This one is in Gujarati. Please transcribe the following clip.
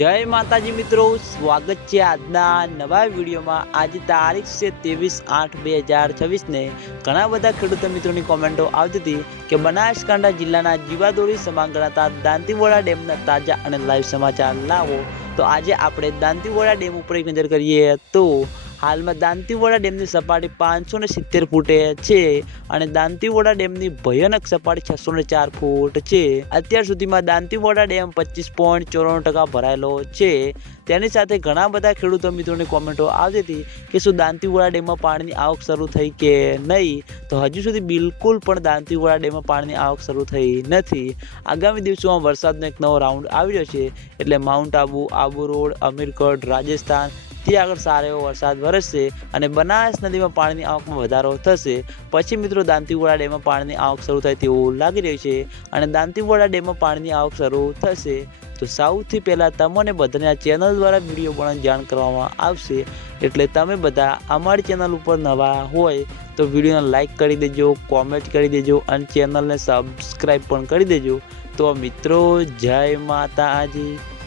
जय माताजी मित्रों, स्वागत है આજના નવા વિડીયોમાં। આજે તારીખ છે 23/8/2026 ને ઘણા બધા ખેડૂત મિત્રોની કોમેન્ટો આવતી હતી કે બનાસકાંઠા જિલ્લાના જીવાદોરી સમાન ગણાતા દાંતીવાડા ડેમના તાજા અને લાઈવ સમાચાર લાવો। તો આજે આપણે દાંતીવાડા ડેમ ઉપર એક નજર કરીએ તો હાલમાં દાંતીવાડા ડેમની સપાટી 570 ફૂટે છે અને દાંતીવાડા ડેમની ભયાનક સપાટી 604 ફૂટ છે। અત્યાર સુધીમાં દાંતીવાડા ડેમ 25.94% ભરાયેલો છે। તેની સાથે ઘણા બધા ખેડૂતો મિત્રોની કોમેન્ટો આવતી હતી કે શું દાંતીવાડા ડેમમાં પાણીની આવક શરૂ થઈ કે નહીં। તો હજુ સુધી બિલકુલ પણ દાંતીવાડા ડેમમાં પાણીની આવક શરૂ થઈ નથી। આગામી દિવસોમાં વરસાદનો એક નવો રાઉન્ડ આવી રહ્યો છે, એટલે માઉન્ટ આબુ, આબુ રોડ, અમીરગઢ, રાજસ્થાન ત્યાં આગળ સારો એવો વરસાદ વરસશે અને બનાસ નદીમાં પાણીની આવકમાં વધારો થશે। પછી મિત્રો દાંતીવાડા ડેમમાં પાણીની આવક શરૂ થાય તેવું લાગી રહ્યું છે અને દાંતીવાડા ડેમમાં પાણીની આવક શરૂ થશે। તો સૌથી પહેલાં તમને બધાને આ ચેનલ દ્વારા વિડીયો બનાવીને જાણ કરવામાં આવશે, એટલે તમે બધા અમારી ચેનલ ઉપર નવા હોય તો વિડીયોને લાઇક કરી દેજો, કોમેન્ટ કરી દેજો અને ચેનલને સબસ્ક્રાઈબ પણ કરી દેજો। તો મિત્રો, જય માતાજી।